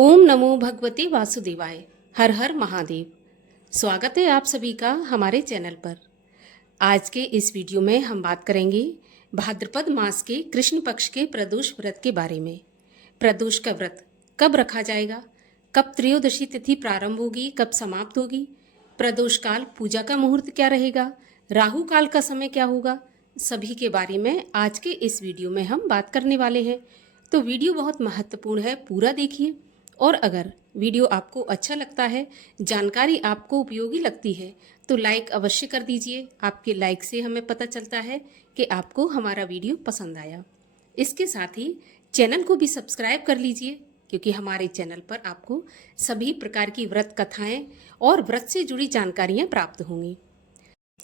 ओम नमो भगवते वासुदेवाय। हर हर महादेव। स्वागत है आप सभी का हमारे चैनल पर। आज के इस वीडियो में हम बात करेंगे भाद्रपद मास के कृष्ण पक्ष के प्रदोष व्रत के बारे में। प्रदोष का व्रत कब रखा जाएगा, कब त्रयोदशी तिथि प्रारंभ होगी, कब समाप्त होगी, प्रदोष काल पूजा का मुहूर्त क्या रहेगा, राहु काल का समय क्या होगा, सभी के बारे में आज के इस वीडियो में हम बात करने वाले हैं। तो वीडियो बहुत महत्वपूर्ण है, पूरा देखिए। और अगर वीडियो आपको अच्छा लगता है, जानकारी आपको उपयोगी लगती है, तो लाइक अवश्य कर दीजिए। आपके लाइक से हमें पता चलता है कि आपको हमारा वीडियो पसंद आया। इसके साथ ही चैनल को भी सब्सक्राइब कर लीजिए, क्योंकि हमारे चैनल पर आपको सभी प्रकार की व्रत कथाएं और व्रत से जुड़ी जानकारियां प्राप्त होंगी।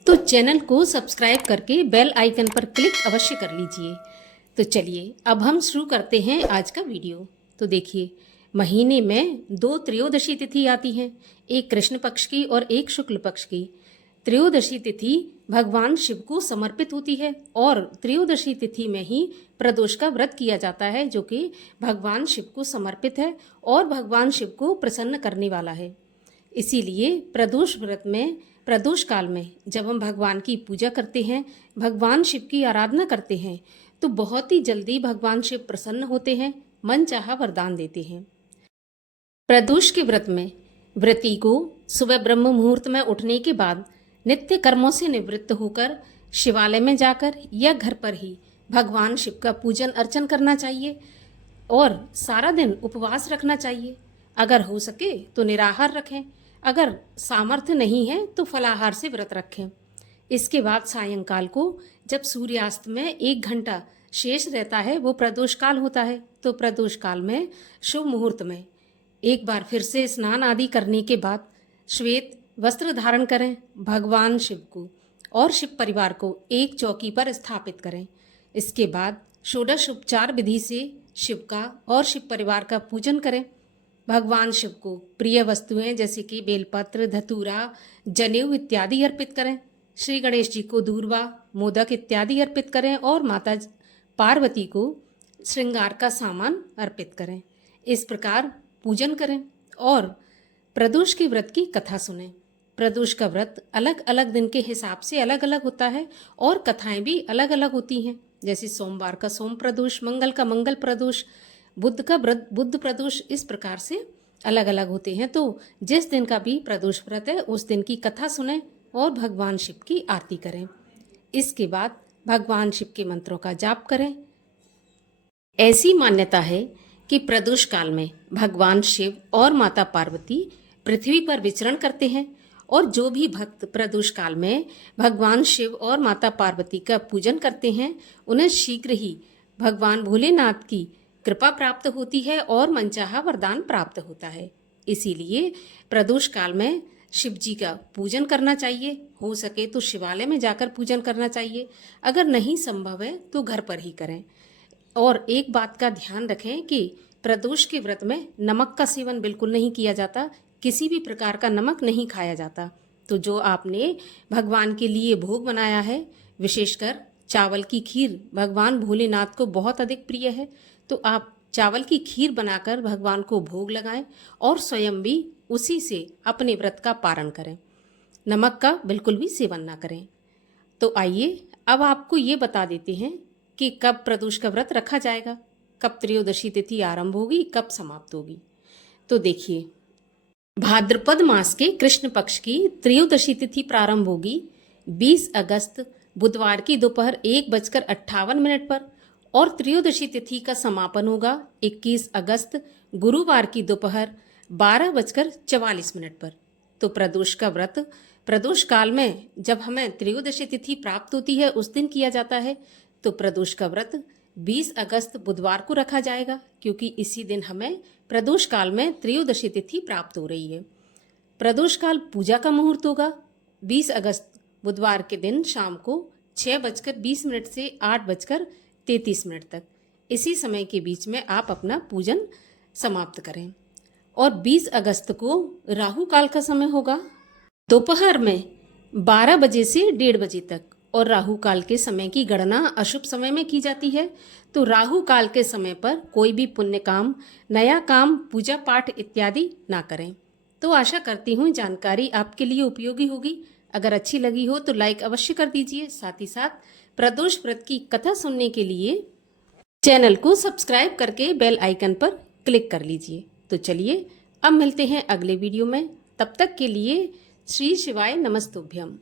तो चैनल को सब्सक्राइब करके बेल आइकन पर क्लिक अवश्य कर लीजिए। तो चलिए अब हम शुरू करते हैं आज का वीडियो। तो देखिए, महीने में 2 त्रयोदशी तिथि आती हैं, एक कृष्ण पक्ष की और एक शुक्ल पक्ष की। त्रयोदशी तिथि भगवान शिव को समर्पित होती है और त्रयोदशी तिथि में ही प्रदोष का व्रत किया जाता है, जो कि भगवान शिव को समर्पित है और भगवान शिव को प्रसन्न करने वाला है। इसीलिए प्रदोष व्रत में, प्रदोष काल में जब हम भगवान की पूजा करते हैं, भगवान शिव की आराधना करते हैं, तो बहुत ही जल्दी भगवान शिव प्रसन्न होते हैं, मन चाहा वरदान देते हैं। प्रदोष के व्रत में व्रती को सुबह ब्रह्म मुहूर्त में उठने के बाद नित्य कर्मों से निवृत्त होकर शिवालय में जाकर या घर पर ही भगवान शिव का पूजन अर्चन करना चाहिए और सारा दिन उपवास रखना चाहिए। अगर हो सके तो निराहार रखें, अगर सामर्थ्य नहीं है तो फलाहार से व्रत रखें। इसके बाद सायंकाल को जब सूर्यास्त में 1 घंटा शेष रहता है, वो प्रदोष काल होता है। तो प्रदोष काल में शुभ मुहूर्त में एक बार फिर से स्नान आदि करने के बाद श्वेत वस्त्र धारण करें, भगवान शिव को और शिव परिवार को एक चौकी पर स्थापित करें। इसके बाद षोडश उपचार विधि से शिव का और शिव परिवार का पूजन करें। भगवान शिव को प्रिय वस्तुएं जैसे कि बेलपत्र, धतूरा, जनेऊ इत्यादि अर्पित करें। श्री गणेश जी को दूर्वा, मोदक इत्यादि अर्पित करें और माता पार्वती को श्रृंगार का सामान अर्पित करें। इस प्रकार पूजन करें और प्रदोष के व्रत की कथा सुनें। प्रदोष का व्रत अलग अलग दिन के हिसाब से अलग अलग होता है और कथाएं भी अलग अलग होती हैं। जैसे सोमवार का सोम प्रदोष, मंगल का मंगल प्रदोष, बुध का बुध प्रदोष, इस प्रकार से अलग अलग होते हैं। तो जिस दिन का भी प्रदोष व्रत है, उस दिन की कथा सुनें और भगवान शिव की आरती करें। इसके बाद भगवान शिव के मंत्रों का जाप करें। ऐसी मान्यता है कि प्रदोष काल में भगवान शिव और माता पार्वती पृथ्वी पर विचरण करते हैं और जो भी भक्त प्रदोष काल में भगवान शिव और माता पार्वती का पूजन करते हैं, उन्हें शीघ्र ही भगवान भोलेनाथ की कृपा प्राप्त होती है और मनचाहा वरदान प्राप्त होता है। इसीलिए प्रदोष काल में शिव जी का पूजन करना चाहिए। हो सके तो शिवालय में जाकर पूजन करना चाहिए, अगर नहीं संभव है तो घर पर ही करें। और एक बात का ध्यान रखें कि प्रदोष के व्रत में नमक का सेवन बिल्कुल नहीं किया जाता, किसी भी प्रकार का नमक नहीं खाया जाता। तो जो आपने भगवान के लिए भोग बनाया है, विशेषकर चावल की खीर भगवान भोलेनाथ को बहुत अधिक प्रिय है, तो आप चावल की खीर बनाकर भगवान को भोग लगाएं और स्वयं भी उसी से अपने व्रत का पारण करें। नमक का बिल्कुल भी सेवन ना करें। तो आइए अब आपको ये बता देते हैं कि कब प्रदोष का व्रत रखा जाएगा, कब त्रयोदशी तिथि आरंभ होगी, कब समाप्त होगी। तो देखिए, भाद्रपद मास के कृष्ण पक्ष की त्रयोदशी तिथि प्रारंभ होगी 20 अगस्त बुधवार की दोपहर 1:58 पर और त्रयोदशी तिथि का समापन होगा 21 अगस्त गुरुवार की दोपहर 12:44 पर। तो प्रदोष का व्रत प्रदोष काल में जब हमें त्रयोदशी तिथि प्राप्त होती है, उस दिन किया जाता है। तो प्रदोष का व्रत 20 अगस्त बुधवार को रखा जाएगा, क्योंकि इसी दिन हमें प्रदोष काल में त्रयोदशी तिथि प्राप्त हो रही है। प्रदोष काल पूजा का मुहूर्त होगा 20 अगस्त बुधवार के दिन शाम को 6:20 से 8:33 तक। इसी समय के बीच में आप अपना पूजन समाप्त करें। और 20 अगस्त को राहु काल का समय होगा दोपहर में 12 बजे से 1:30 बजे तक और राहु काल के समय की गणना अशुभ समय में की जाती है। तो राहु काल के समय पर कोई भी पुण्य काम, नया काम, पूजा पाठ इत्यादि ना करें। तो आशा करती हूँ जानकारी आपके लिए उपयोगी होगी। अगर अच्छी लगी हो तो लाइक अवश्य कर दीजिए। साथ ही साथ प्रदोष व्रत की कथा सुनने के लिए चैनल को सब्सक्राइब करके बेल आइकन पर क्लिक कर लीजिए। तो चलिए अब मिलते हैं अगले वीडियो में। तब तक के लिए श्री शिवाय नमस्तुभ्यम।